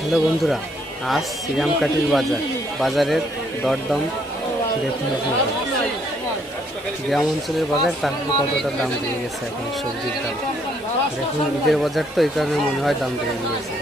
Hello বন্ধুরা, আজ শ্রীরামকাঠির বাজারের দরদাম দেখুন আপনারা। গ্রাম অঞ্চলের বাজার তারপরে কতটা দাম বেড়ে গেছে এখন সবজির দাম দেখুন। ঈদের বাজার তো এই কারণে মনে হয় দাম বেড়ে গিয়েছে।